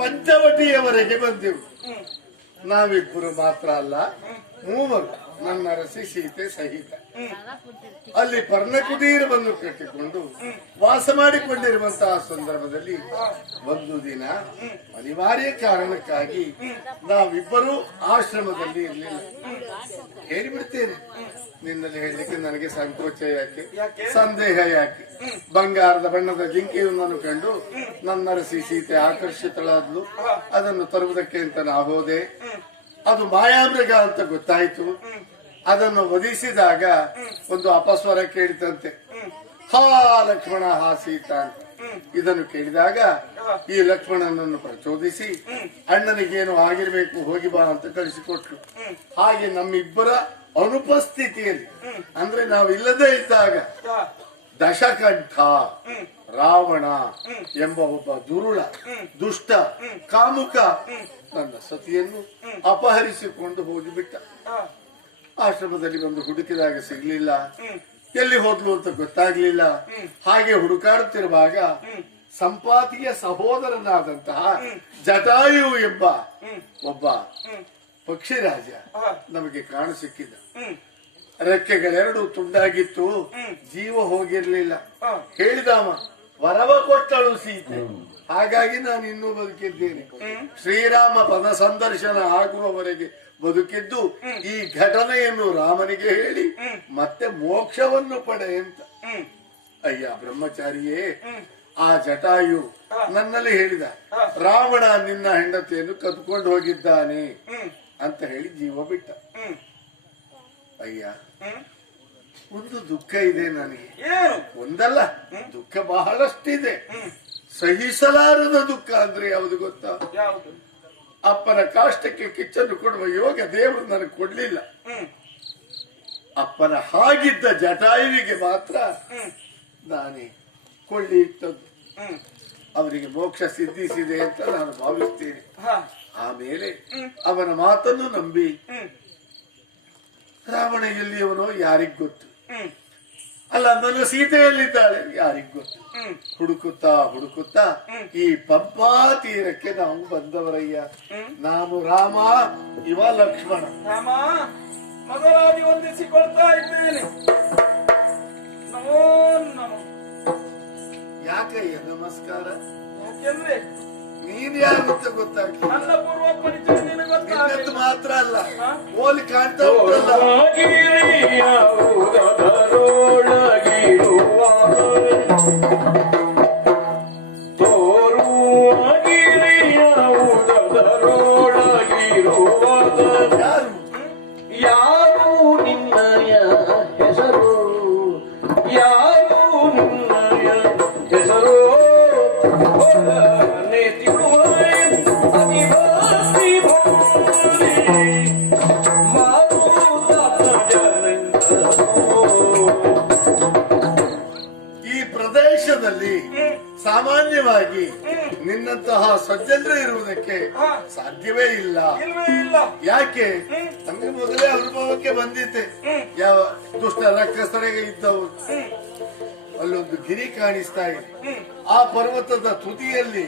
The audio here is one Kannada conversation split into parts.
ಪಂಚವಟಿಯವರೆಗೆ ಬಂದೆವು. ನಾವಿಬ್ಬರು ಮಾತ್ರ ಅಲ್ಲ, ಮೂವರು, ನನ್ನ ಅರಸಿ ಸೀತೆ ಸಹಿತ. ಅಲ್ಲಿ ಪರ್ಣಕುಟೀರವನ್ನು ಕಟ್ಟಿಕೊಂಡು ವಾಸ ಮಾಡಿಕೊಂಡಿರುವಂತಹ ಸಂದರ್ಭದಲ್ಲಿ ಒಂದು ದಿನ ಅನಿವಾರ್ಯ ಕಾರಣಕ್ಕಾಗಿ ನಾವಿಬ್ಬರು ಆಶ್ರಮದಲ್ಲಿ ಇರಲಿಲ್ಲ. ಹೇಳಿಬಿಡ್ತೇನೆ, ನಿನ್ನಲ್ಲಿ ಹೇಳಲಿಕ್ಕೆ ನನಗೆ ಸಂಕೋಚ ಯಾಕೆ, ಸಂದೇಹ ಯಾಕೆ. ಬಂಗಾರದ ಬಣ್ಣದ ಜಿಂಕೆಯೊಂದನ್ನು ಕಂಡು ನನ್ನರಸಿ ಸೀತೆ ಆಕರ್ಷಿತಳಾದ್ಲು. ಅದನ್ನು ತರುವುದಕ್ಕೆ ಅಂತ ನಾ ಹೋದೆ. ಅದು ಮಾಯಾಮೃಗ ಅಂತ ಗೊತ್ತಾಯ್ತು. ಅದನ್ನು ವಧಿಸಿದಾಗ ಒಂದು ಅಪಸ್ವರ ಕೇಳಿತಂತೆ, ಹಾ ಲಕ್ಷ್ಮಣ ಹಾ ಸೀತಾ ಅಂತ. ಇದನ್ನು ಕೇಳಿದಾಗ ಈ ಲಕ್ಷ್ಮಣನನ್ನು ಪ್ರಚೋದಿಸಿ ಅಣ್ಣನಿಗೇನು ಆಗಿರ್ಬೇಕು, ಹೋಗಿ ಬಾ ಅಂತ ಕಳಿಸಿಕೊಟ್ರು. ಹಾಗೆ ನಮ್ಮಿಬ್ಬರ ಅನುಪಸ್ಥಿತಿಯಲ್ಲಿ, ಅಂದ್ರೆ ನಾವಿಲ್ಲದೆ ಇದ್ದಾಗ, ದಶಕಂಠ ರಾವಣ ಎಂಬ ಒಬ್ಬ ದುರುಳ ದುಷ್ಟ ಕಾಮುಕ ನನ್ನ ಸತಿಯನ್ನು ಅಪಹರಿಸಿಕೊಂಡು ಹೋಗಿಬಿಟ್ಟ. ಆಶ್ರಮದಲ್ಲಿ ಬಂದು ಹುಡುಕಿದಾಗ ಸಿಗ್ಲಿಲ್ಲ, ಎಲ್ಲಿ ಹೋದ್ಲು ಅಂತ ಗೊತ್ತಾಗ್ಲಿಲ್ಲ. ಹಾಗೆ ಹುಡುಕಾಡುತ್ತಿರುವಾಗ ಸಂಪಾತಿಯ ಸಹೋದರನಾದಂತಹ ಜಟಾಯು ಎಂಬ ಒಬ್ಬ ಪಕ್ಷಿರಾಜ ನಮಗೆ ಕಾಣಸಿಕ್ಕಿದ. ರೆಕ್ಕೆಗಳೆರಡು ತುಂಡಾಗಿತ್ತು, ಜೀವ ಹೋಗಿರ್ಲಿಲ್ಲ. ಹೇಳಿದಾಮ, ವರವ ಕೊಟ್ಟಳು ಸೀತೆ, ಹಾಗಾಗಿ ನಾನು ಇನ್ನೂ ಬದುಕಿದ್ದೇನೆ. ಶ್ರೀರಾಮ ಪದ ಸಂದರ್ಶನ ಆಗುವವರೆಗೆ ಬದುಕಿದ್ದು ಈ ಘಟನೆಯನ್ನು ರಾಮನಿಗೆ ಹೇಳಿ ಮತ್ತೆ ಮೋಕ್ಷವನ್ನು ಪಡೆ ಅಂತ. ಅಯ್ಯ ಬ್ರಹ್ಮಚಾರಿಯೇ, ಆ ಜಟಾಯು ನನ್ನಲ್ಲಿ ಹೇಳಿದ, ರಾವಣ ನಿನ್ನ ಹೆಂಡತಿಯನ್ನು ಕದ್ಕೊಂಡು ಹೋಗಿದ್ದಾನೆ ಅಂತ ಹೇಳಿ ಜೀವ ಬಿಟ್ಟ. ಅಯ್ಯ, ಒಂದು ದುಃಖ ಇದೆ ನನಗೆ. ಒಂದಲ್ಲ, ದುಃಖ ಬಹಳಷ್ಟಿದೆ. ಸಹಿಸಲಾರದ ದುಃಖ ಅಂದ್ರೆ ಯಾವುದು ಗೊತ್ತಾ? ಅಪ್ಪನ ಕಾಷ್ಟಕ್ಕೆ ಕಿಚ್ಚನ್ನು ಕೊಡುವ ಯೋಗ ದೇವರು ನನಗೆ ಕೊಡ್ಲಿಲ್ಲ. ಅಪ್ಪನ ಹಾಗಿದ್ದ ಜಟಾಯುವಿಗೆ ಮಾತ್ರ ನಾನೇ ಕೊಳ್ಳಿ ಇಟ್ಟದ್ದು. ಅವರಿಗೆ ಮೋಕ್ಷ ಸಿದ್ಧಿಸಿದೆ ಅಂತ ನಾನು ಭಾವಿಸ್ತೇನೆ. ಆಮೇಲೆ ಅವನ ಮಾತನ್ನು ನಂಬಿ ರಾವಣ ಎಲ್ಲಿಯವನೋ ಯಾರಿಗ್ ಗೊತ್ತು, ಅಲ್ಲ ನನ್ನ ಸೀತೆಯಲ್ಲಿದ್ದಾಳೆ ಯಾರಿಗ್ ಗೊತ್ತು. ಹುಡುಕುತ್ತಾ ಹುಡುಕುತ್ತಾ ಈ ಪಂಪಾ ತೀರಕ್ಕೆ ನಾವು ಬಂದವರಯ್ಯ. ನಾನು ರಾಮ, ಇವ ಲಕ್ಷ್ಮಣ. ರಾಮ, ಮೊದಲಾಗಿ ವಂದಿಸಿಕೊಳ್ತಾ ಇದ್ದೇನೆ. ನಮೋ ನಮೋ. ಯಾಕಯ್ಯ ನಮಸ್ಕಾರ? ಯಾಕೆಂದ್ರೆ ನೀನ್ ಯಾರು ಅಂತ ಗೊತ್ತಾಗ್ಲಿ. ನನ್ನ ಪೂರ್ವ ಪರಿಚಯ ನಿನ್ನದು ಮಾತ್ರ ಅಲ್ಲ, ಹೋಲಿ ಕಾಣ್ತಾ ಉಂಟಲ್ಲ. ಯಾರು ನಿನ್ನಯ ಹೆಸರು, ಯಾರು ನಿನ್ನಯ ಹೆಸರು, ಈ ಪ್ರದೇಶದಲ್ಲಿ ಸಾಮಾನ್ಯವಾಗಿ ನಿನ್ನಂತಹ ಸಜ್ಜನರು ಇರುವುದಕ್ಕೆ ಸಾಧ್ಯವೇ ಇಲ್ಲ. ಯಾಕೆ? ನಮಗೆ ಮೊದಲೇ ಅನುಭವಕ್ಕೆ ಬಂದಿತ್ತೆ. ಯಾವ ದುಷ್ಟ ರಕ್ಕಸರಿಗೆ ಇದ್ದವು. ಅಲ್ಲೊಂದು ಗಿರಿ ಕಾಣಿಸ್ತಾ ಇದೆ. ಆ ಪರ್ವತದ ತುದಿಯಲ್ಲಿ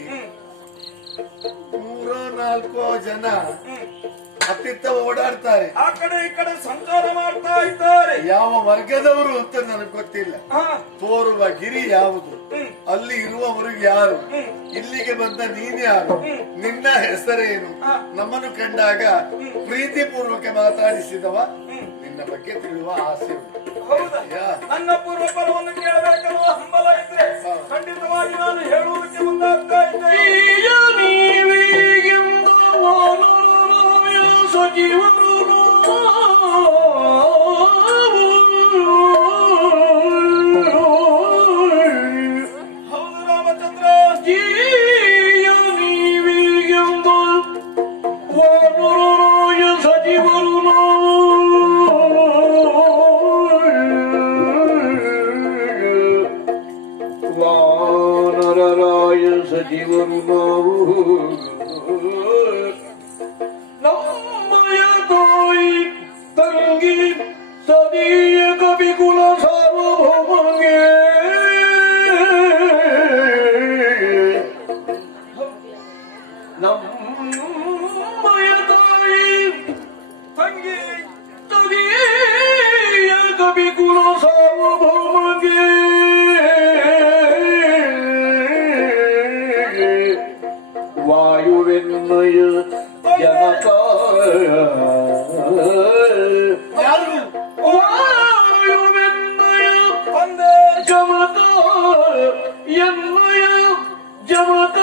3-4 ಜನ ಅತ್ತಿತ್ತ ಓಡಾಡ್ತಾರೆ. ಆ ಕಡೆ ಈ ಕಡೆ ಸಂಚಾರ ಮಾಡ್ತಾ ಇದ್ದಾರೆ. ಯಾವ ವರ್ಗದವರು ಅಂತ ನನಗೆ ಗೊತ್ತಿಲ್ಲ. ತೋರುವ ಗಿರಿ ಯಾವುದು, ಅಲ್ಲಿ ಇರುವವರು ಯಾರು, ಇಲ್ಲಿಗೆ ಬಂದ ನೀನ್ಯಾರು, ನಿನ್ನ ಹೆಸರೇನು, ನಮ್ಮನ್ನು ಕಂಡಾಗ ಪ್ರೀತಿ ಪೂರ್ವಕ ಮಾತಾಡಿಸಿದವ, ನಿನ್ನ ಬಗ್ಗೆ ತಿಳಿಯುವ ಆಸೆ ಉಂಟು. ಹೌದಾ? ನನ್ನ ಪೂರ್ವ ಫಲವನ್ನು ಕೇಳಬೇಕೆನ್ನುವ ಹಂಬಲ ಇದ್ರೆ ಖಂಡಿತವಾಗಿ ನಾನು ಹೇಳುವುದಕ್ಕೆ ಮುಂದಾಗ್ತಾ ಇದ್ದೇನೆ. ಹೌದು ರಾಮಚಂದ್ರ, ವಾನರರಾಯ ಸಜೀವರು ನಾವು ನಮ್ಮಯ ತಾಯಿ ತಂಗಿ ತದಿಯ ಕವಿ ಕುಲ ಸಾರ್ವಭೌಮಗೆ ವಾಯುವೆನ್ನಯ ಜನಕ ವಾಯುವೆನ್ನಯ ಒಂದೇ ಜಮಕ ಎನ್ನಯ ಜಮಕ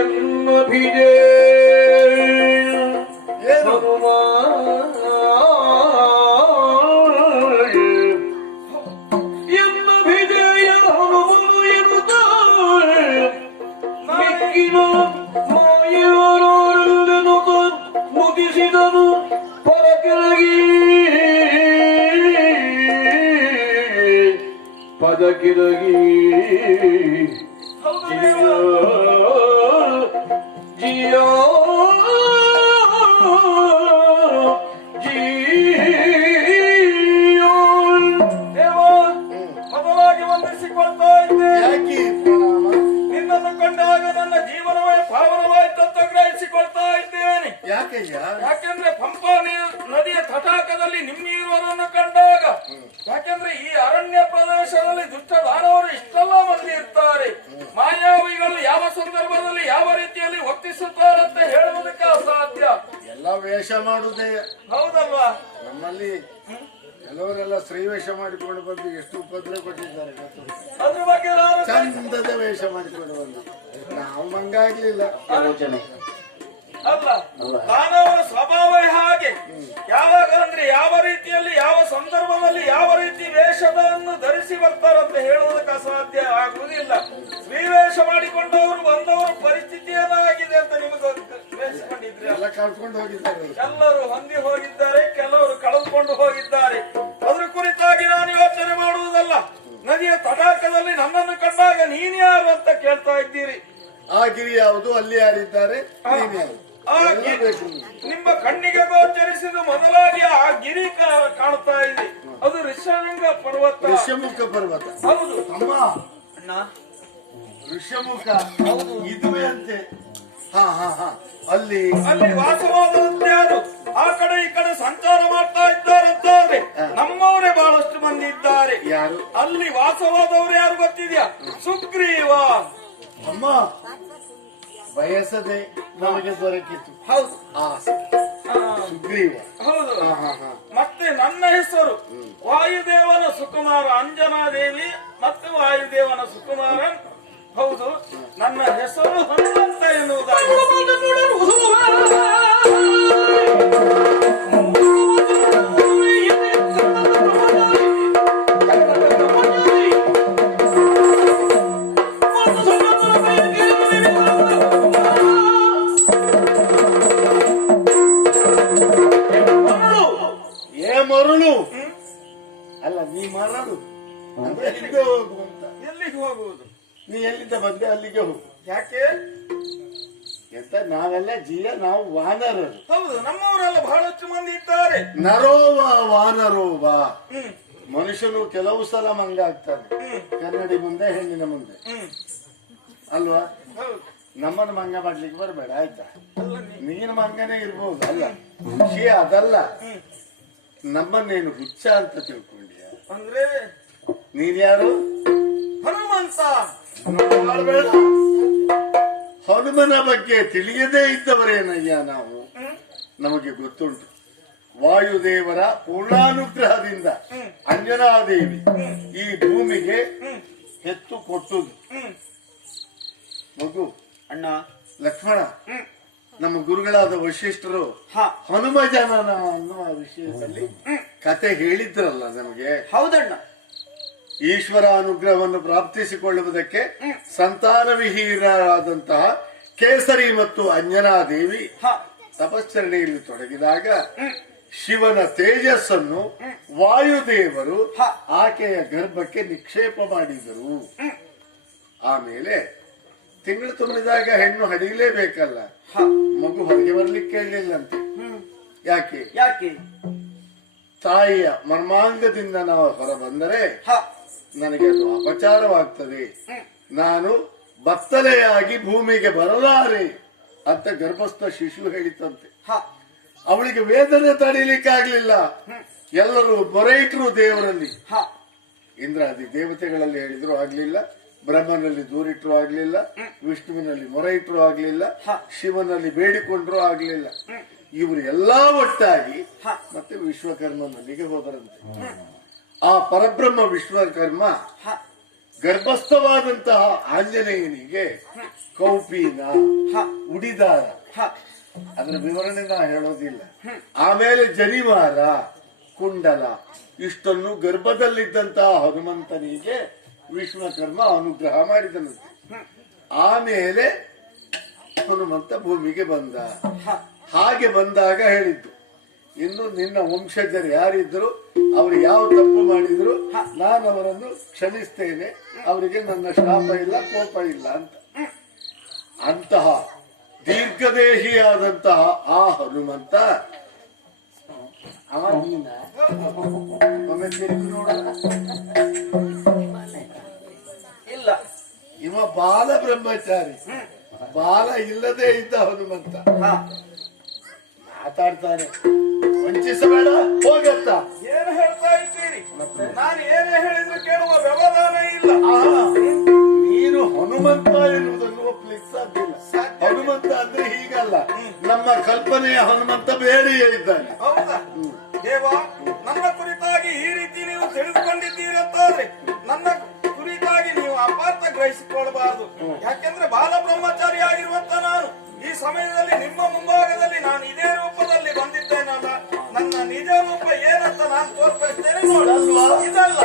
ಎನ್ನ ಭಿಜೆ ಏನು ಎನ್ನ ಭಿಜೆಯ ಹನುಮನು ಎನ್ನುತ್ತ ಮಿಕ್ಕಿನ ಮಾಯರನ್ನು ಮುಗಿಸಿದನು ಪರಕೆಳಗಿ ಪದಕಿರಗಿ ಹೌದು ಜಿಯ ಜಿಯ ದೇವ ಮೊದಲಾಗಿ ವಂದಿಸಿಕೊಳ್ತಾ ಇದ್ದೆ. ಯಾಕೆ ಈ ಪ್ರಣಾಮ? ನಿನ್ನನ್ನು ಕಂಡಾಗ ನನ್ನ ಜೀವನವೇ ಪಾವನವಾಯಿತು ಅಂತ ಗ್ರಹಿಸಿಕೊಳ್ತಾ ಇದ್ದೇನೆ. ಯಾಕಯ್ಯ? ಯಾಕೆಂದ್ರೆ ಪಂಪಾ ನದಿಯ ತಟಾಕದಲ್ಲಿ ನಿಮ್ಮೀರುವರನ್ನು ಕಂಡಾಗ, ಯಾಕೆಂದ್ರೆ ಈ ಅರಣ್ಯ ಪ್ರದೇಶದಲ್ಲಿ ದುಷ್ಟ ದಾನವರು ಇಷ್ಟೆಲ್ಲ ಮಂದಿ ಇರ್ತಾರೆ. ಮಾಯಾವಿಗಳು ಯಾವ ಸಂದರ್ಭದಲ್ಲಿ ಯಾವ ರೀತಿಯಲ್ಲಿ ವರ್ತಿಸುತ್ತಾರಂತ ಹೇಳುವುದಕ್ಕೆ ಅಸಾಧ್ಯ. ಎಲ್ಲ ವೇಷ ಮಾಡುದೇ. ಹೌದಲ್ವಾ? ನಮ್ಮಲ್ಲಿ ಕೆಲವರೆಲ್ಲ ಸ್ತ್ರೀ ವೇಷ ಮಾಡಿಕೊಂಡು ಬಂದು ಎಷ್ಟು ಉಪದ್ರ ಕೊಟ್ಟಿದ್ದಾರೆ ಗೊತ್ತು? ಅದ್ರ ಬಗ್ಗೆ ನಾನು ಚಂದದ ವೇಷ ಮಾಡಿಕೊಂಡು ಬಂದು ನಾವು ಮಂಗಾಗ್ಲಿಲ್ಲ. ಯೋಚನೆ ಅಲ್ಲ, ದಾನವರ ಸ್ವಭಾವ ಹಾಗೆ. ಯಾವಾಗ ಅಂದ್ರೆ ಯಾವ ರೀತಿಯಲ್ಲಿ ಯಾವ ಸಂದರ್ಭದಲ್ಲಿ ಯಾವ ರೀತಿ ವೇಷವನ್ನು ಧರಿಸಿ ಬರ್ತಾರಂತ ಹೇಳುವುದಕ್ಕೆ ಅಸಾಧ್ಯ ಆಗುವುದಿಲ್ಲ. ಸ್ತ್ರೀವೇಷ ಮಾಡಿಕೊಂಡವರು ಬಂದವರು ಪರಿಸ್ಥಿತಿ ಏನಾಗಿದೆ ಅಂತ ನಿಮಗೆ ವೇಷಿಕೊಂಡಿದ್ರೆ ಎಲ್ಲ ಕಳ್ಕೊಂಡು ಹೋಗಿದ್ದಾರೆ. ಎಲ್ಲರೂ ಹೊಂದಿ ಹೋಗಿದ್ದಾರೆ, ಕೆಲವರು ಕಳೆದುಕೊಂಡು ಹೋಗಿದ್ದಾರೆ. ಅದ್ರ ಕುರಿತಾಗಿ ನಾನು ಯೋಚನೆ ಮಾಡುವುದಲ್ಲ. ನದಿಯ ತಟಾಕದಲ್ಲಿ ನನ್ನನ್ನು ಕಂಡಾಗ ನೀನ್ಯಾರು ಅಂತ ಕೇಳ್ತಾ ಇದ್ದೀರಿ. ಆ ಗಿರಿ ಯಾವುದು, ಅಲ್ಲಿ ಯಾರಿದ್ದಾರೆ, ನೀನು ಯಾರು? ಆ ಎಲ್ಲ ಬೇಕು ನಿಮ್ಗೆ. ನಿಮ್ಮ ಕಣ್ಣಿಗೆ ಗೋಚರಿಸಿದ ಮೊದಲಾಗಿ ಆ ಗಿರಿ ಕಾಣ್ತಾ ಇದೆ. ಅದು ಋಷ್ಯಲಿಂಗ ಪರ್ವತ. ಋಷ್ಯಮುಖ ಪರ್ವತ. ಹೌದು ಅಮ್ಮ, ಅಣ್ಣ. ಋಷ್ಯಮುಖ ಇದುವೇ ಅಂತೆ. ಹಾ ಹಾ ಹಾ, ಅಲ್ಲಿ ಅಲ್ಲಿ ವಾಸವಾದಂತೆ ಯಾರು ಆ ಕಡೆ ಈ ಕಡೆ ಸಂಚಾರ ಮಾಡ್ತಾ ಇದ್ದಾರಂತಾದ್ರೆ ನಮ್ಮವರೇ ಬಹಳಷ್ಟು ಮಂದಿ ಇದ್ದಾರೆ. ಯಾರು? ಅಲ್ಲಿ ವಾಸವಾದವರು ಯಾರು ಗೊತ್ತಿದ್ಯಾ? ಸುಗ್ರೀವ. ಅಮ್ಮ, ಬಯಸದೆ ನಮಗೆ ದೊರಕಿತು. ಹೌದು. ಆ ಸುಗ್ರೀವ. ಹೌದು. ಹಾ ಹಾ ಹಾ. ಮತ್ತೆ ನನ್ನ ಹೆಸರು ವಾಯುದೇವನ ಸುಕುಮಾರ ಅಂಜನಾದೇವಿ ಮತ್ತು ವಾಯುದೇವನ ಸುಕುಮಾರನ್. ಹೌದು, ನನ್ನ ಹೆಸರು ಹನುಮಂತ ಎನ್ನುವುದಾಗಿ. ಮರಳು ಅಲ್ಲ, ನೀ ಮರಳು ಅಂದ್ರೆ ಹಿಂದೆ ಹೋಗು ಅಂತ. ಎಲ್ಲಿಗೆ ಹೋಗುವುದು? ನೀ ಎಲ್ಲಿಂದ ಬಂದೆ ಅಲ್ಲಿಗೆ ಹೋಗು. ಯಾಕೆ? ಎಂತ ನಾವೆಲ್ಲ ನಾವು ವಾನರರು. ಹೌದು, ನಮ್ಮವರೆಲ್ಲ ಬಹಳಷ್ಟು ಮಂದಿ ಇದ್ದಾರೆ. ನರೋವ ವಾನರೋವ. ಹ್ಮ್ ಮನುಷ್ಯನು ಕೆಲವು ಸಲ ಮಂಗ ಆಗ್ತಾನೆ, ಕನ್ನಡಿ ಮುಂದೆ ಹೆಣ್ಣಿನ ಮುಂದೆ, ಅಲ್ವಾ? ಹೌದು. ನಮ್ಮನ್ನು ಮಂಗ ಮಾಡ್ಲಿಕ್ಕೆ ಬರಬೇಡ, ಆಯ್ತಾ? ಅಲ್ಲ ನೀನು ಮಂಗನೇ ಇರ್ಬೋದು, ಅಲ್ಲ ವಿಷಯ ಅದಲ್ಲ. ನಮ್ಮನ್ನೇನು ಹುಚ್ಚ ಅಂತ ತಿಳ್ಕೊಂಡ್ಯ? ಅಂದ್ರೆ ನೀನ್ಯಾರು? ಹನುಮಂತ. ಮಾಡಬೇಡ. ಹನುಮನ ಬಗ್ಗೆ ತಿಳಿಯದೇ ಇದ್ದವರೇನಯ್ಯ ನಾವು. ನಮಗೆ ಗೊತ್ತುಂಟು, ವಾಯುದೇವರ ಪೂರ್ಣಾನುಗ್ರಹದಿಂದ ಅಂಜನಾದೇವಿ ಈ ಭೂಮಿಗೆ ಹೆತ್ತು ಕೊಟ್ಟುದು. ಮಗು ಅಣ್ಣ, ಲಕ್ಷ್ಮಣ, ನಮ್ಮ ಗುರುಗಳಾದ ವಶಿಷ್ಠರು ಹನುಮ ಜನನ ಅನ್ನುವ ವಿಷಯದಲ್ಲಿ ಕತೆ ಹೇಳಿದ್ರಲ್ಲ ನಮಗೆ. ಹೌದಣ್ಣ. ಈಶ್ವರ ಅನುಗ್ರಹವನ್ನು ಪ್ರಾಪ್ತಿಸಿಕೊಳ್ಳುವುದಕ್ಕೆ ಸಂತಾನವಿಹೀನರಾದಂತಹ ಕೇಸರಿ ಮತ್ತು ಅಂಜನಾದೇವಿ ತಪಶ್ಚರಣೆಯಲ್ಲಿ ತೊಡಗಿದಾಗ ಶಿವನ ತೇಜಸ್ಸನ್ನು ವಾಯುದೇವರು ಆಕೆಯ ಗರ್ಭಕ್ಕೆ ನಿಕ್ಷೇಪ ಮಾಡಿದರು. ಆಮೇಲೆ ತಿಂಗಳು ತುಂಬಿದಾಗ ಹೆಣ್ಣು ಹಡಿಲೇಬೇಕಲ್ಲ, ಮಗು ಹೊರಗೆ ಬರ್ಲಿಕ್ಕೆ ಹೇಳಿಲ್ಲಂತೆ. ಯಾಕೆ? ಯಾಕೆ? ತಾಯಿಯ ಮರ್ಮಾಂಗದಿಂದ ನಾವು ಹೊರ ಬಂದರೆ ನನಗೆ ಅದು ಅಪಚಾರವಾಗ್ತದೆ, ನಾನು ಬತ್ತಲೆಯಾಗಿ ಭೂಮಿಗೆ ಬರಲಾರೆ ಅಂತ ಗರ್ಭಸ್ಥ ಶಿಶು ಹೇಳಿತಂತೆ. ಅವಳಿಗೆ ವೇದನೆ ತಡೀಲಿಕ್ಕಾಗ್ಲಿಲ್ಲ. ಎಲ್ಲರೂ ಮೊರೆ ಇಟ್ರು ದೇವರಲ್ಲಿ. ಇಂದ್ರಾದಿ ದೇವತೆಗಳಲ್ಲಿ ಹೇಳಿದ್ರು ಆಗ್ಲಿಲ್ಲ, ಬ್ರಹ್ಮನಲ್ಲಿ ದೂರಿಟ್ರು ಆಗ್ಲಿಲ್ಲ, ವಿಷ್ಣುವಿನಲ್ಲಿ ಮೊರೆ ಇಟ್ರು ಆಗ್ಲಿಲ್ಲ, ಶಿವನಲ್ಲಿ ಬೇಡಿಕೊಂಡ್ರು ಆಗ್ಲಿಲ್ಲ. ಇವರು ಎಲ್ಲಾ ಒಟ್ಟಾಗಿ ಮತ್ತೆ ವಿಶ್ವಕರ್ಮನಲ್ಲಿಗೆ ಹೋದರಂತೆ. ಆ ಪರಬ್ರಹ್ಮ ವಿಶ್ವಕರ್ಮ ಗರ್ಭಸ್ಥವಾದಂತಹ ಆಂಜನೇಯನಿಗೆ ಕೌಪೀನ, ಉಡಿದಾರ, ಅದರ ವಿವರಣೆ ನಾ ಹೇಳೋದಿಲ್ಲ. ಆಮೇಲೆ ಜನಿವಾರ, ಕುಂಡಲ ಇಷ್ಟನ್ನು ಗರ್ಭದಲ್ಲಿದ್ದಂತಹ ಹನುಮಂತನಿಗೆ ವಿಶ್ವಕರ್ಮ ಅನುಗ್ರಹ ಮಾಡಿದನಂತೆ. ಆಮೇಲೆ ಹನುಮಂತ ಭೂಮಿಗೆ ಬಂದ. ಹಾಗೆ ಬಂದಾಗ ಹೇಳಿದ್ದು, ಇನ್ನು ನಿನ್ನ ವಂಶಜರು ಯಾರಿದ್ರು ಅವರು ಯಾವ ತಪ್ಪು ಮಾಡಿದ್ರು ನಾನು ಅವರನ್ನು ಕ್ಷಮಿಸ್ತೇನೆ, ಅವರಿಗೆ ನನ್ನ ಶಾಪ ಇಲ್ಲ, ಕೋಪ ಇಲ್ಲ ಅಂತ. ಅಂತಹ ದೀರ್ಘದೇಹಿಯಾದಂತಹ ಆ ಹನುಮಂತ ಅವ ನೀನ ಒಮ್ಮೆ ತಿರುಗಿ ನೋಡ ಇಲ್ಲ, ಇವ ಬಾಲ ಬ್ರಹ್ಮಚಾರಿ, ಬಾಲ ಇಲ್ಲದೆ ಇದ್ದ ಹನುಮಂತ ಮಾತಾಡ್ತಾನೆ. ವಂಚಿಸಬೇಡ, ಹೋಗತ್ತ. ಏನು ಹೇಳ್ತಾ ಇದ್ದೀರಿ? ನಾನು ಏನೇ ಹೇಳಿದ್ರು ಕೇಳುವ ವ್ಯವಧಾನ ಇಲ್ಲ. ನೀನು ಹನುಮಂತ ಎನ್ನುವುದನ್ನು ಒಪ್ಲಿಕ್ಕೆ ಸಾಧ್ಯ ಇಲ್ಲ. ಹನುಮಂತ ಅಂದ್ರೆ ಹೀಗಲ್ಲ, ನಮ್ಮ ಕಲ್ಪನೆಯ ಹನುಮಂತ ಬೇರೆಯೇ ಇದ್ದಾನೆ. ಹೌದಾ ದೇವ? ನನ್ನ ಕುರಿತಾಗಿ ಈ ರೀತಿ ನೀವು ತಿಳಿದುಕೊಂಡಿದ್ದೀರಂತಾದ್ರೆ ನನ್ನ ಕುರಿತಾಗಿ ನೀವು ಅಪಾರ್ಥ ಗ್ರಹಿಸಿಕೊಳ್ಳಬಾರದು. ಯಾಕೆಂದ್ರೆ ಬಾಲ ಬ್ರಹ್ಮಚಾರಿ ಆಗಿರುವಂತ ನಾನು ಈ ಸಮಯದಲ್ಲಿ ನಿಮ್ಮ ಮುಂಭಾಗದಲ್ಲಿ ನಾನು ಇದೇ ರೂಪದಲ್ಲಿ ಬಂದಿದ್ದೇನಲ್ಲ, ನನ್ನ ನಿಜ ರೂಪ ಏನಂತ ನಾನು ತೋರ್ಪಡಿಸ್ತೇನೆ ನೋಡಲ್ವಾ? ಇದಲ್ಲ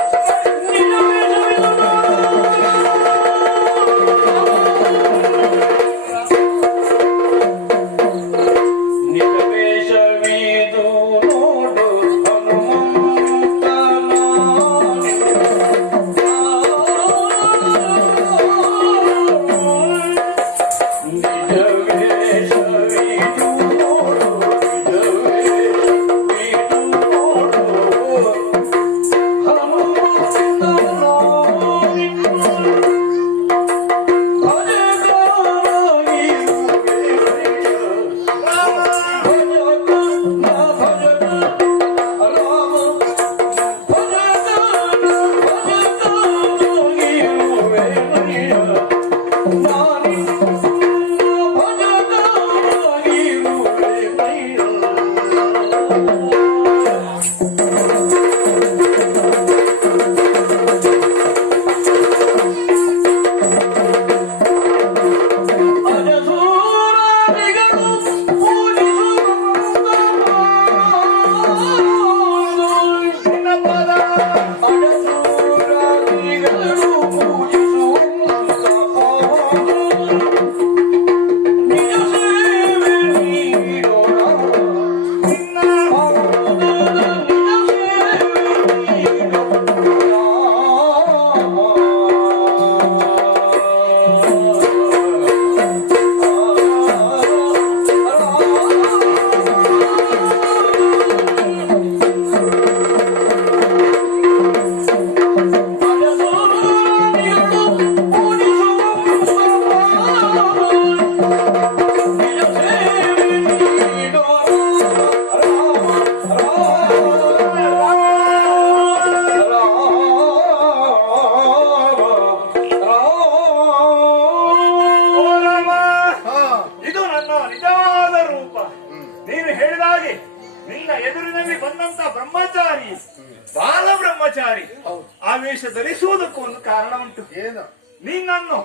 ಆವೇಶ ಧರಿಸುವುದಕ್ಕೂ ಒಂದು ಕಾರಣ ಉಂಟು. ಏನು? ನಿನ್ನನ್ನು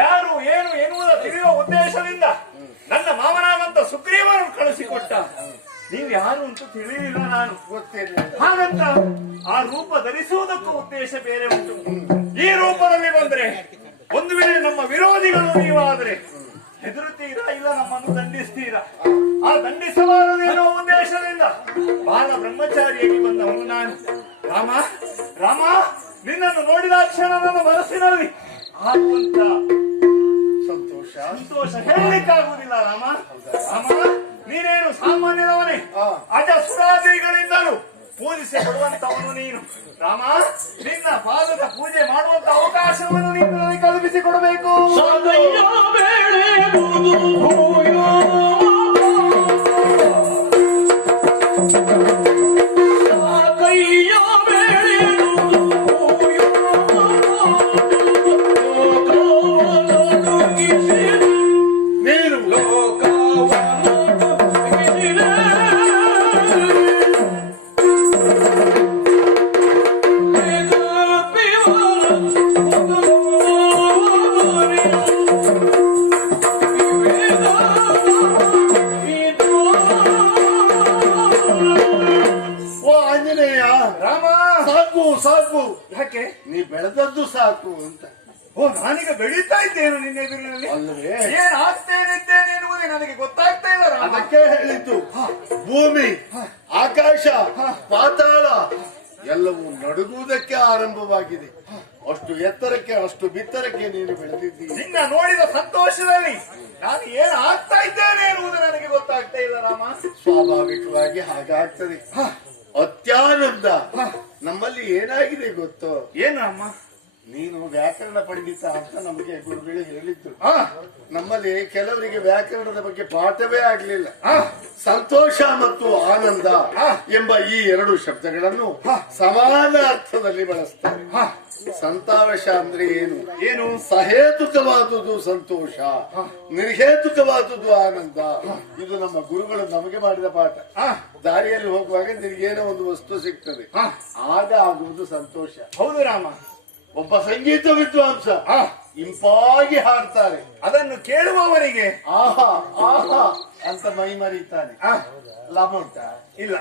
ಯಾರು ಏನು ಎನ್ನುವುದ ತಿಳಿಯುವ ಉದ್ದೇಶದಿಂದ ನನ್ನ ಮಾವನಾದಂತ ಸುಗ್ರೀವನನ್ನು ಕಳಿಸಿಕೊಟ್ಟ. ನೀವು ಯಾರು ಅಂತ ತಿಳಿಯಲಿಲ್ಲ, ನಾನು ಗೊತ್ತಿಲ್ಲ. ಹಾಗಂತ ಆ ರೂಪ ಧರಿಸುವುದಕ್ಕೂ ಉದ್ದೇಶ ಬೇರೆ ಉಂಟು. ಈ ರೂಪದಲ್ಲಿ ಬಂದ್ರೆ ಒಂದು ವೇಳೆ ನಮ್ಮ ವಿರೋಧಿಗಳು ನೀವಾದ್ರೆ ಹೆದರುತ್ತೀರಾ, ಇಲ್ಲ ನಮ್ಮನ್ನು ದಂಡಿಸ್ತೀರಾ. ಆ ದಂಡಿಸಬಾರದು ಎನ್ನುವ ಉದ್ದೇಶದಿಂದ ಬಾಲ ಬ್ರಹ್ಮಚಾರಿಯಾಗಿ ಬಂದವನು ನಾನು. ರಾಮ ರಾಮ, ನಿನ್ನನ್ನು ನೋಡಿದ ಕ್ಷಣ ನನ್ನ ಮನಸ್ಸಿನಲ್ಲಿ ಆಗುವಂತ ಸಂತೋಷ ಹೇಳಲಿಕ್ಕಾಗುವುದಿಲ್ಲ. ರಾಮ ರಾಮ, ನೀನೇನು ಸಾಮಾನ್ಯದವನೇ? ಅಜ ಸುರಾದಿಗಳಿಂದಲೂ ಪೂಜಿಸಿ ಕೊಡುವಂತವನು ನೀನು ರಾಮ. ನಿನ್ನ ಪಾದದ ಪೂಜೆ ಮಾಡುವಂತ ಅವಕಾಶವನ್ನು ನೀನು ನನಗೆ ಕಲ್ಪಿಸಿ ಕೊಡಬೇಕು. ಸದಯ ಬೇಳೆಯುವುದು ಭೂಯೋ. ಕೈಯ ಬೇಳೆಯುವುದು ಭೂಯೋ. ಲೋಕವನ್ನೊದಗಿಸಿ ನೀನು ಲೋಕವನ್ನೊದಗಿಸಿದೆ. ಓ ಆಂಜನೇಯ, ರಾಮ. ಸಾಕು ಸಾಕು, ಯಾಕೆ? ನೀ ಬೆಳೆದದ್ದು ಸಾಕು ಅಂತ. ಓ, ನಾನೀಗ ಬೆಳೀತಾ ಇದ್ದೇನು ನಿನ್ನ ಎದುರಿನಲ್ಲಿ? ಅಲ್ಲವೇ ಏನ್ ಆಗ್ತೇನಿದ್ದೇನೆ ಎನ್ನುವುದೇ ನನಗೆ ಗೊತ್ತಾಗ್ತಾ ಇಲ್ಲ ರಾಮ. ಅದಕ್ಕೆ ಹೇಳಿದ್ದು, ಭೂಮಿ ಆಕಾಶ ಪಾತಾಳ ಎಲ್ಲವೂ ನಡುಗುವುದಕ್ಕೆ ಆರಂಭವಾಗಿದೆ. ಅಷ್ಟು ಎತ್ತರಕ್ಕೆ ಅಷ್ಟು ಬಿತ್ತರಕ್ಕೆ ನೀನು ಬೆಳೆದಿದ್ದೀರಿ. ನಿನ್ನ ನೋಡಿದ ಸಂತೋಷದಲ್ಲಿ ನಾನು ಏನ್ ಆಗ್ತಾ ಇದ್ದೇನೆ ಎನ್ನುವುದು ನನಗೆ ಗೊತ್ತಾಗ್ತಾ ಇಲ್ಲ ರಾಮ. ಸ್ವಾಭಾವಿಕವಾಗಿ ಹಾಗಾಗ್ತದೆ. ಅತ್ಯಾನಂದ ನಮ್ಮಲ್ಲಿ ಏನಾಗಿದೆ ಗೊತ್ತೋ? ಏನು ಅಮ್ಮ? ನೀನು ವ್ಯಾಕರಣ ಪಂಡಿತ ಅಂತ ನಮಗೆ ಗುರುಗಳು ಹೇಳಿದ್ರು. ನಮ್ಮಲ್ಲಿ ಕೆಲವರಿಗೆ ವ್ಯಾಕರಣದ ಬಗ್ಗೆ ಪಾಠವೇ ಆಗ್ಲಿಲ್ಲ. ಸಂತೋಷ ಮತ್ತು ಆನಂದ ಎಂಬ ಈ ಎರಡು ಶಬ್ದಗಳನ್ನು ಸಮಾನ ಅರ್ಥದಲ್ಲಿ ಬಳಸ್ತಾರೆ. ಸಂತಾವೇಶ ಅಂದ್ರೆ ಏನು? ಏನು? ಸಹೇತುಕವಾದುದು ಸಂತೋಷ, ನಿರ್ಹೇತುಕವಾದುದು ಆನಂದ. ಇದು ನಮ್ಮ ಗುರುಗಳು ನಮಗೆ ಮಾಡಿದ ಪಾಠ. ದಾರಿಯಲ್ಲಿ ಹೋಗುವಾಗ ನಿನಗೇನೋ ಒಂದು ವಸ್ತು ಸಿಗ್ತದೆ, ಆಗ ಆಗುವುದು ಸಂತೋಷ. ಹೌದು ರಾಮ. ಒಬ್ಬ ಸಂಗೀತ ವಿದ್ವಾಂಸ ಇಂಪಾಗಿ ಹಾಡ್ತಾರೆ, ಅದನ್ನು ಕೇಳುವವರಿಗೆ ಆಹಾ ಆಹಾ ಅಂತ ಮೈ ಮರೀತಾನೆ. ಲಾಭ ಉಂಟಾ? ಇಲ್ಲ.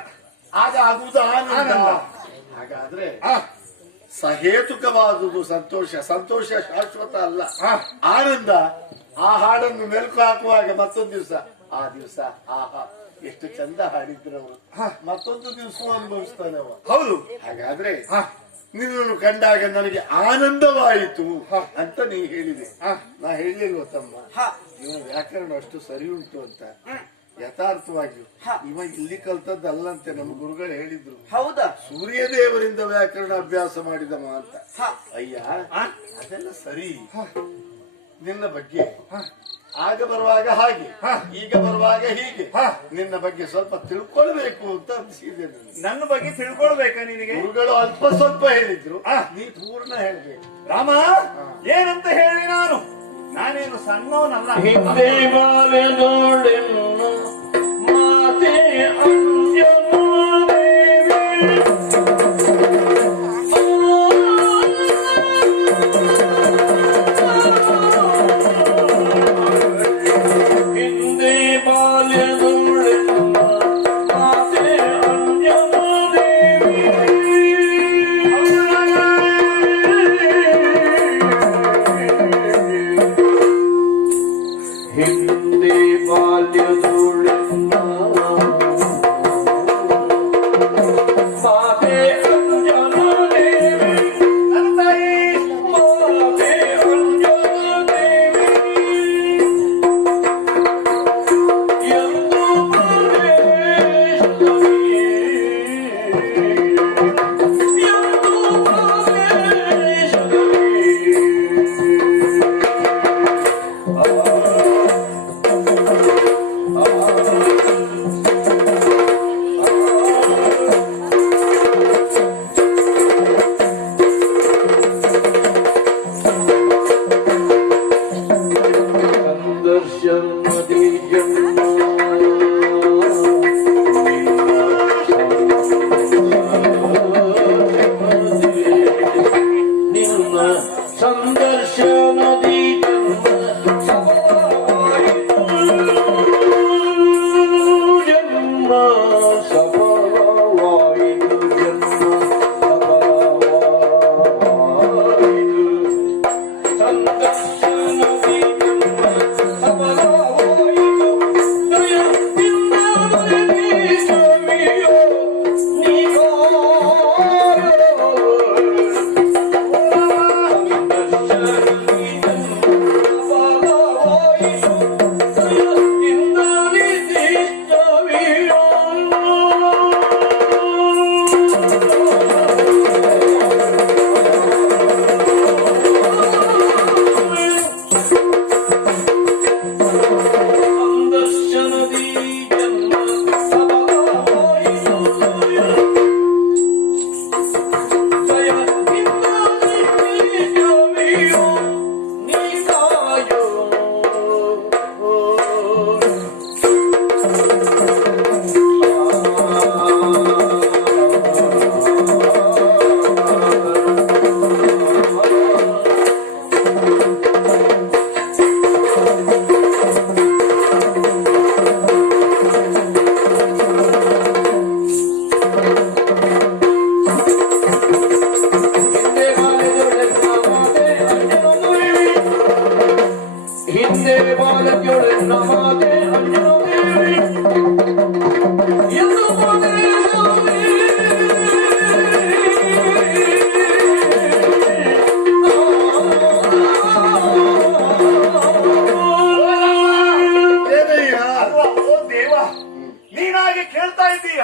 ಆಗ ಆಗುವುದು ಆನಂದ. ಹಾಗಾದ್ರೆ ಸಹೇತುಕವಾದುದು ಸಂತೋಷ. ಸಂತೋಷ ಶಾಶ್ವತ ಅಲ್ಲ. ಆನಂದ ಆ ಹಾಡನ್ನು ಮೆಲುಕು ಹಾಕುವಾಗ ಮತ್ತೊಂದು ದಿವಸ, ಆ ದಿವಸ ಆಹಾ ಎಷ್ಟು ಚಂದ ಹಾಡಿದ್ರು ಅವರು, ಮತ್ತೊಂದು ದಿವಸ ಅನುಭವಿಸ್ತಾನೆ ಅವ. ಹೌದು. ಹಾಗಾದ್ರೆ ನಿನ್ನನ್ನು ಕಂಡಾಗ ನನಗೆ ಆನಂದವಾಯಿತು ಅಂತ ನೀ ಹೇಳಿದೆ. ನಾ ಹೇಳಿಲ್ವ ತಮ್ಮ, ಇವನ ವ್ಯಾಕರಣ ಅಷ್ಟು ಸರಿ ಉಂಟು ಅಂತ? ಯಥಾರ್ಥವಾಗಿಯೂ ಇವ ಇಲ್ಲಿ ಕಲ್ತದ್ದಲ್ಲಂತೆ, ನಮ್ಮ ಗುರುಗಳು ಹೇಳಿದ್ರು. ಹೌದಾ? ಸೂರ್ಯದೇವರಿಂದ ವ್ಯಾಕರಣ ಅಭ್ಯಾಸ ಮಾಡಿದವ ಅಂತ. ಅಯ್ಯ, ಅದೆಲ್ಲ ಸರಿ. ನಿನ್ನ ಬಗ್ಗೆ ಆಗ ಬರುವಾಗ ಹಾಗೆ, ಈಗ ಬರುವಾಗ ಹೀಗೆ, ನಿನ್ನ ಬಗ್ಗೆ ಸ್ವಲ್ಪ ತಿಳ್ಕೊಳ್ಬೇಕು ಅಂತ ಅನಿಸಿದೆ ನನಗೆ. ನನ್ನ ಬಗ್ಗೆ ತಿಳ್ಕೊಳ್ಬೇಕಾ ನಿನಗೆ? ಗುರುಗಳು ಅಲ್ಪ ಸ್ವಲ್ಪ ಹೇಳಿದ್ರು, ನೀ ಪೂರ್ಣ ಹೇಳ್ಬೇಕು. ರಾಮ, ಏನಂತ ಹೇಳಿ ನಾನೇನು ಸಣ್ಣವನಲ್ಲ. ಹಿಂದೆ ಬಾಲೆದೋಳೆನ್ನು ಮಾತೆ ಅಂಜನಾದೇವಿ. ಹಿಂದೆ ಬಾಲ್ಯದೋಳೆನ್ನು ಮಾತೆ ಅಂಜನಾದೇವಿ. ಹಿಂದೆ ಬಾಲ್ಯದೊಳೆನ್ನ ಮಾತೆ ಅಂಜನಾದೇವಿ. ನನ್ನ ತಾಯಿ ಮಾತೆ ಅಂಜನಾದೇವಿ ಎಂದು ಪ್ರವೇಶದಲ್ಲಿ, ಎಂದು ಸಂದರ್ಶನದಿ ಜನ್ಮ ನಿನ್ನ ಸಂದರ್ಶನದಿ ಜನ್ಮ ಸಫಲವಾಯಿತು. ಜನ್ಮ ಸಫಲವಾಯಿತು. ಜನ್ಮ ಸಫಲವಾಯಿತು. ಸಂದರ್ಶನದಿ ಜನ್ಮ ಸಫಲವಾಯಿತು. ಬಾಲಕ್ಯೊಳೆನ್ನ ಮಾತೆ ಅಂಜನೋದೇವಿ ಎಂದು ಏನಯ್ಯ ಅಲ್ವಾ ಓ ದೇವ, ನೀನಾಗೆ ಕೇಳ್ತಾ ಇದ್ದೀಯ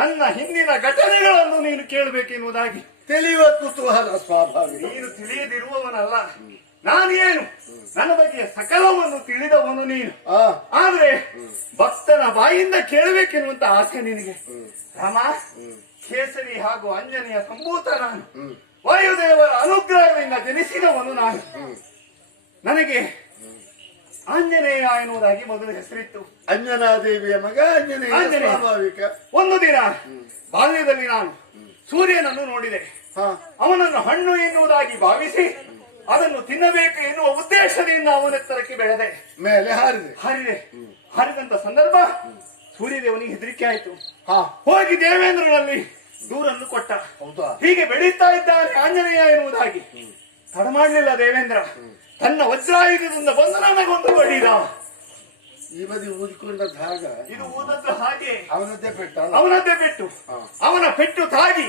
ನನ್ನ ಹಿಂದಿನ ಘಟನೆಗಳನ್ನು ನೀನು ಕೇಳಬೇಕೆನ್ನುವುದಾಗಿ. ತಿಳಿಯುವ ಕುತೂಹಲ ಸ್ವಾಭಾವಿಕ. ನೀನು ತಿಳಿಯದಿರುವವನಲ್ಲ, ನಾನೇನು ನನ್ನ ಬಗ್ಗೆ ಸಕಲವನ್ನು ತಿಳಿದವನು ನೀನು. ಆದ್ರೆ ಭಕ್ತನ ಬಾಯಿಂದ ಕೇಳಬೇಕೆನ್ನುವಂತ ಆಸೆ ನಿನಗೆ. ರಾಮ, ಕೇಸರಿ ಹಾಗೂ ಅಂಜನೆಯ ಸಂಭೂತ ನಾನು, ವಾಯುದೇವರ ಅನುಗ್ರಹದಿಂದ ಜನಿಸಿದವನು ನಾನು. ನನಗೆ ಆಂಜನೇಯ ಎನ್ನುವುದಾಗಿ ಮೊದಲು ಹೆಸರಿತ್ತು. ಅಂಜನಾದೇವಿಯ ಮಗ ಆಂಜನೇಯ. ಆಂಜನೇಯ. ಸ್ವಾಭಾವಿಕ. ಒಂದು ದಿನ ಬಾಲ್ಯದಲ್ಲಿ ನಾನು ಸೂರ್ಯನನ್ನು ನೋಡಿದೆ. ಅವನನ್ನು ಹಣ್ಣು ಎನ್ನುವುದಾಗಿ ಭಾವಿಸಿ ಅದನ್ನು ತಿನ್ನಬೇಕು ಎನ್ನುವ ಉದ್ದೇಶದಿಂದ ಅವನೆತ್ತರಕ್ಕೆ ಬೆಳೆದೆ. ಮೇಲೆ ಹಾರಿದೆ. ಹರಿದಂತ ಸಂದರ್ಭ ಸೂರ್ಯದೇವನಿಗೆ ಹೆದರಿಕೆ ಆಯ್ತು. ಹೋಗಿ ದೇವೇಂದ್ರನಲ್ಲಿ ದೂರನ್ನು ಕೊಟ್ಟ. ಹೌದಾ? ಹೀಗೆ ಬೆಳೀತಾ ಇದ್ದಾನೆ ಆಂಜನೇಯ ಎನ್ನುವುದಾಗಿ. ತಡ ಮಾಡಲಿಲ್ಲ ದೇವೇಂದ್ರ, ತನ್ನ ವಜ್ರಾಯುಧದಿಂದ ಬಂದು ನನಗೊಂದು ಬಡಿದ. ಈ ಬದಿ ಊದಿಕೊಂಡದ್ದು ಹಾಗ, ಇದು ಊದದ್ದು ಹಾಗೆ. ಅವನದ್ದೇ ಪೆಟ್ಟ. ಅವನದ್ದೇ ಪೆಟ್ಟು. ಅವನ ಪೆಟ್ಟು ತಾಗಿ